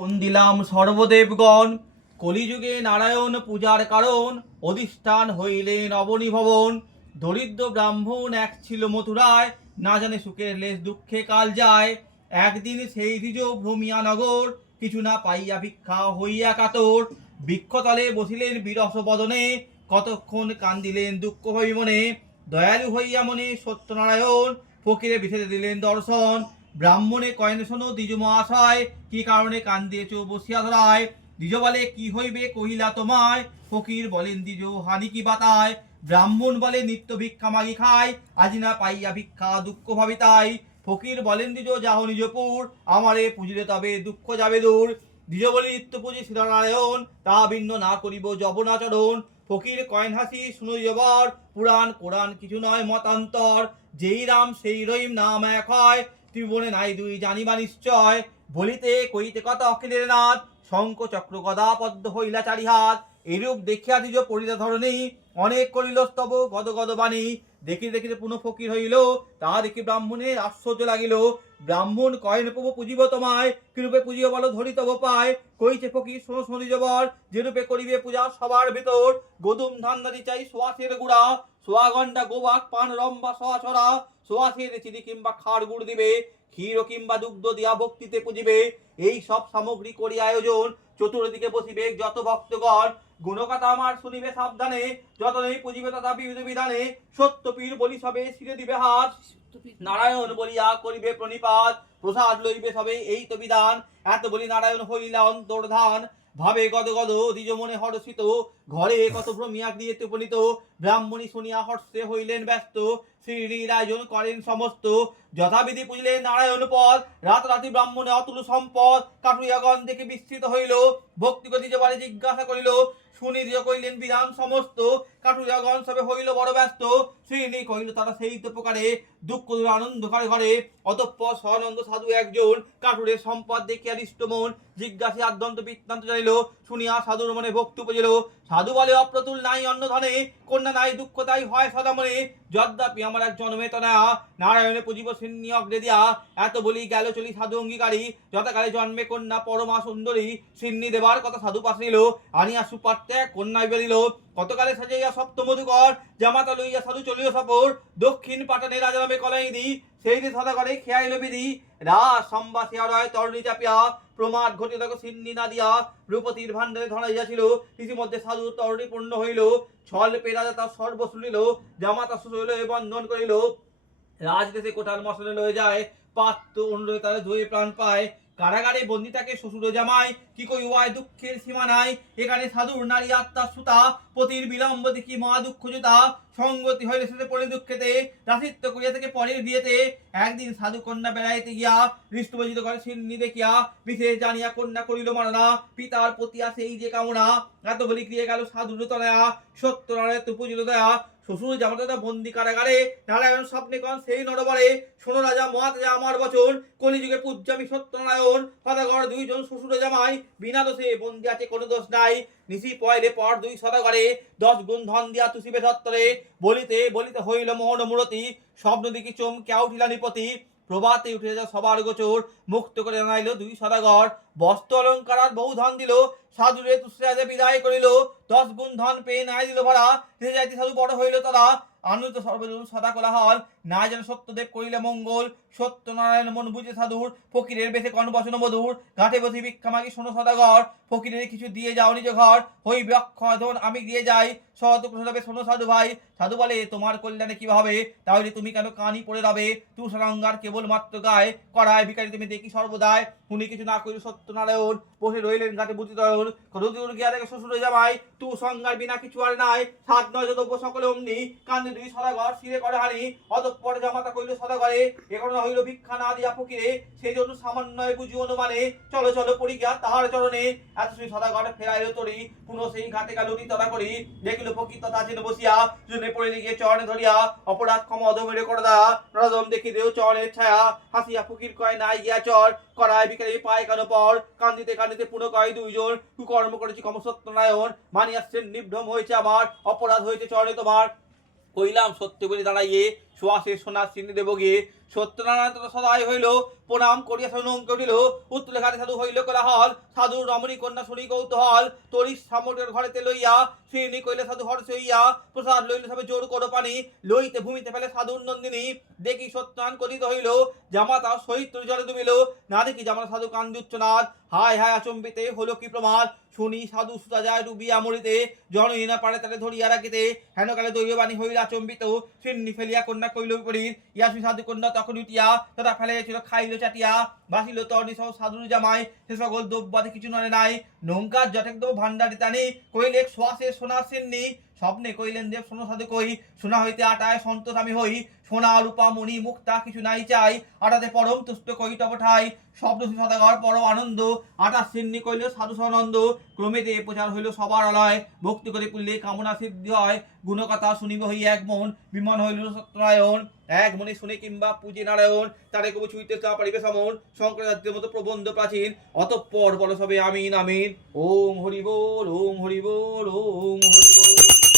কোন দিলাম সর্বদেবগণ। কলিযুগে নারায়ণ পূজার কারণ, অধিষ্ঠান হইলেন অবনী ভবন দরিদ্র ব্রাহ্মণ এক ছিল মথুরায়, না জানে সুখের লেশ দুঃখে কাল যায়। একদিন সেই দ্বিজ ভ্রমিয়া নগর, কিছু না পাইয়া ভিক্ষা হইয়া কাতর। বৃক্ষতলে বসিলেন বিরস বদনে, কতক্ষণ কান্দিলেন দুঃখ হই মনে দয়ালু হইয়া মনে সত্যনারায়ণ, ফকিরে বিছেদে দিলেন দর্শন। ব্রাহ্মণে কয়েন শোনো, দ্বিজ মহাশয়। কি কারণে কান দিয়েছ বসিয়া ধরায়? দ্বিজ বলে, কি হইবে কহিলা তোমায়? ফকির বলেন, দ্বিজ, হানি কি বাতায়? ব্রাহ্মণ বলে, নিত্য ভিক্ষা মাগি খায় আজি না পাইয়া ভিক্ষা দুঃখ ভাবি তাই। ফকির বলেন, দ্বিজ, যাহ নিজপুর আমারে পুজিলে তবে দুঃখ যাবে দূর। দ্বিজ বলে, নিত্য পুজি শ্রীনারায়ণ তা ভিন্ন না করিব যবনাচরণ ফকির কয়েন হাসি, শুনো জবর পুরাণ কোরআন কিছু নয় মতান্তর। যেই রাম সেই রহিম নাম এক হয় ত্রিভুবনে নাই দুই জানিবা নিশ্চয়। বলিতে কইতে কথা অখিলের নাথ? শঙ্খ চক্র গদা পদ্ম হইলা চারি হাত এরূপ দেখিয়া দিজ পরিতা ধরণী। অনেক করিল স্তব গদ গদ বাণী দেখিতে দেখিতে পুনঃ ফকির হইল তা দেখি ব্রাহ্মণের আশ্চর্য লাগিল। ব্রাহ্মণ কয়েন প্রভু পুজিব তোমায়, কিরূপে পুজিব বলো ধরি তব পায়। কইছে ফকির, শোনো শোনি জবর যেরূপে করিবে পূজা সবার ভেতর গদুম ধান নাদি চাই সোয়াশের গুড়া সোয়া ঘণ্টা গোবাক পান রম্বা সোয়া ছড়া সোয়াশের চিনি কিংবা খাড় গুড় দিবে, ক্ষীর কিংবা দুগ্ধ দিয়া ভক্তিতে পুজিবে। এই সব সামগ্রী করি আয়োজন চতুর্দিকে বসিবে যত ভক্তগণ। গুণকথা আমার শুনিবে সাবধানে যত নেই পুজিবে তথা বিবিধ বিধানে সত্যপীর বলি সবে ছিঁড়ে দিবে হাত। নারায়ণ বলিয়া করিবে প্রণিপাত। প্রসাদ লইবে সবে এই তো বিধান এত বলি নারায়ণ হইলা অন্তর্ধান। ভাবে গদ গদ দ্বিজ মনে হর্ষিত। ঘরে কত ভ্রমিয়াক দিয়ে উপনীত। ব্রাহ্মণী শুনিয়া হর্ষে হইলেন ব্যস্ত। শ্রীর আয়োজন করেন সমস্ত। যথাবিধি পুজলেন নারায়ণ পদ। রাত রাতি ব্রাহ্মণে অতুল সম্পদ। কাটুয়াগণ থেকে বিস্তৃত হইল। ভক্তিগতি যে বারে জিজ্ঞাসা করিল শুনি যে কইলেন বিধান সমস্ত। কাটুয়াগণ সবে হইল বড় ব্যস্ত। শ্রীনি কইল তারা সেই তো প্রকারে দুঃখ আনন্দ ঘরে। অতঃপর সনন্দ সাধু একজন সম্পদ দেখিয়া মন। আদ্যন্ত বৃত্তান্ত চাইল শুনিয়া সাধুর মনে ভক্তি উপজিল। সাধু বলে, অপ্রতুল নাই অন্য ধনে। কন্যা নাই দুঃখ, তাই হয় সদা মনে। যদ্যাপি আমার এক জন্মে নারায়ণে পুজিব সিন্নি অগ্রে দিয়া। এত বলি গেল চলি সাধু অঙ্গীকারী। যথাকালে জন্মে কন্যা পরমা সুন্দরী। সিন্নি দেবার কথা সাধু পাশিল আনিয়া সুপাত্রে কন্যায় বেরিল কতকালে সাজাইয়া সপ্ত মধুকর, জামাতা লইয়া সাধু চলিল সফর দক্ষিণ পাটনে রাজা নামে কলাই দি সেই দিন সদা করে খেয়াইল বিধি রাস সম্বাসী আড়ায় তরণী চাপিয়া, প্রমাদ ঘটিল সিন্নি না দিয়া। রূপতির ভাণ্ডারে ধরাইয়াছিল ইতিমধ্যে সাধু তরণী পূর্ণ হইল। ছল পেরাজা তার সর্ব শুনিল জামাতা শুনিল বন্ধন করিল। রাজদেশে কোঠার মশলে লয়ে যায়, পাত্র অনুরোধে তারা ধুয়ে প্রাণ পায়। কারাগারে বন্দি থাকে শ্বশুর জামাই, কি কই ওয়ায় দুঃখের সীমা নাই। এখানে সাধুর নারী আত্মা সুতা, পতির বিলম্ব দেখি মহা দুঃখ জুতা। সঙ্গতি হইলে সেতে পড়ে দুঃখেতে, দাসিত্ব করিয়া থেকে পরের বিয়েতে। একদিন সাধু কন্যা বেড়াইতে গিয়া হৃষ্টবজিত করে সিন্নি দেখিয়া, বিশেষ জানিয়া কন্যা করিল মারনা পিতার প্রতি আসে এই যে কামনা। এত বলি ক্রিয়ে গেল সাধুর তনয়া। সত্য নারায়ণ পুজিল দয়া। শ্বশুর জামাতা বন্দি কারাগারে, নারায়ণ স্বপ্নে কন সেই নরবরে। শোনো রাজা মহাতেজা আমার বচন। কলিযুগে পূজ্যামি সত্যনারায়ণ। সদাগর দুইজন শ্বশুর জামাই। বিনা দোষে বন্দি আছে, কোনো দোষ নাই। নিশি পয়লে পর দুই সদাগরে। দশ গুণ ধন দিয়া তুষিবে সত্তরে। বলিতে বলিতে হইল মোহন মূরতি। স্বপ্ন দিকে চমকে উঠিলা নিপতি। প্রভাতে উঠে যা সবার গোচর। মুক্ত করে জানাইল দুই সদাগর। বস্ত্র অলঙ্কার আর বহু ধন দিল। সাধুরে তুষরাজে বিদায় করিল, দশ গুণ ধন পেয়ে নাই দিল ভাড়া ফিরে যাইতে সাধু বড় হইল তারা। আনন্দ সর্বজন সদা কোলাহল। না যেন সত্যদেব করিলে মঙ্গল। সত্যনারায়ণ মন বুঝে সাধুর। ফকিরের বেশে কন বসন মধুর। ঘাটে বসি ভিক্ষা মাগি শোনো সদাগর। ফকিরের কিছু দিয়ে যাও নিজ ঘর। হই ব্যাক্ষণ আমি দিয়ে যাই। সহজ প্রসাদে শোনো সাধু ভাই। সাধু বলে, তোমার কল্যাণে কি হবে তাহলে তুমি কেন কানি পড়ে রবে? তু সরঙ্গার কেবল মাত্র গায়ে। করায় ভিকারি তুমি দেখি সর্বদায়। উনি কিছু না করি সত্যনারায়ণ বসে রইলেন ঘাটে বুদ্ধিতয়ন রুদিউর গিয়া দেখে শ্বশুরে জামাই, তু সংজ্ঞার বিনা কিছু আর নাই। সাত নয় যতব্য সকলে অমনি। কান্দে দুই সদাগর, শিরে করে হানি। অতঃপর জামাতা কইল সদাগরে এখন হইল ভিক্ষা না দিয়া ফকিরে। সেই জন্য সামান্য বুঝি অনুমানে। চলো চলো, পড়ি গিয়া তাহার চরণে। এত সেই সদাগর ফেরাইল তরি। পুনঃ সেই ঘাটে গেল তদা করি। দেখিল ফকির তথা যেন বসিয়া জনে পড়ে গিয়ে চরণে ধরিয়া, অপরাধ ক্ষমা অধমেরে করে দা নরদম দেখি দেও চরণের ছায়া। হাসিয়া ফকির কয়, নাই গিয়া চর। করায় বিকালে পায় কেন পর? কান্দিতে কান্দিতে পুনঃ কয় দুইজন কুকর্ম করেছি কম নায়ন মানি আসছেন নিভ্রম হয়েছে আমার, অপরাধ হয়েছে চরণে তোমার। কইলাম, সত্যি বলে দাঁড়াইয়ে সুয়াসে সোনার চিনি দেব গিয়ে সত্যনারায়ণ তথা সদাই হইল, প্রণাম করিয়া সাধু নৌকে উঠিল উত্তরঘাটে সাধু হইল কোলাহল সাধু রমণী কন্যা শুনি কৌতূহল, তরি সামরের ঘরেতে লইয়া, শ্রীনি কইলে সাধু হর্ষ হইয়া, প্রসাদ লইল সবে জোর করো পানি, লইতে ভূমিতে ফেলে সাধুর নন্দিনী, দেখি সত্যান করিত হইল, জামা জামাতা সহিত জলে ডুবিল, না দেখি জামাতা সাধু কান্দুচ্চনাদ হায় হায় আচম্বিতে হলো কি প্রমাদ, শুনি সাধু সুতা যায় ডুবিয়া মরিতে জনই না পারে তালে ধরিয়া রাখিতে হেন কালে দৈববাণী হইল আচম্বিত, সিন্নি ফেলিয়া কন্যা কইল বিপরীত সুই সাধু কন্যা, তখন উঠিয়া তথা ফেলে গেছিল খাইল চাটিয়া বাসিল তর সহ সাধুর জামাই, সে সকল দ্রব্যাদি কিছু নয় নাই নৌকার দেব ভান্ডারি টানি কইলে শ্বাসে সোনা সিন্নি, স্বপ্নে কইলেন দেব সোনা সাধু কই। সোনা হইতে আটায় সন্তোষ আমি হই। সোনা রূপা মণি মুক্তা কিছু নাই চাই। আটাতে পরম তুষ্ট কই তব ঠাই শব্দ সদাগর, পরম আনন্দ। আটা সিন্নি কইল সাধু সনন্দ ক্রমে দে প্রচার হইল সবার আলয়। ভক্তি করে করলে কামনা সিদ্ধি হয়। গুণকথা শুনিব হই এক মন বিমন হইল সত্যনারায়ণ এক মনে শুনে কিংবা পূজে নারায়ণ তারে কবু ছুঁইতে তা পারিবে সমন, শঙ্করাচার্যের মতো প্রবন্ধ প্রাচীন। অতঃপর বল সবে, আমিন আমিন। ওম হরি বল, ওম হরি বল, ওম হরি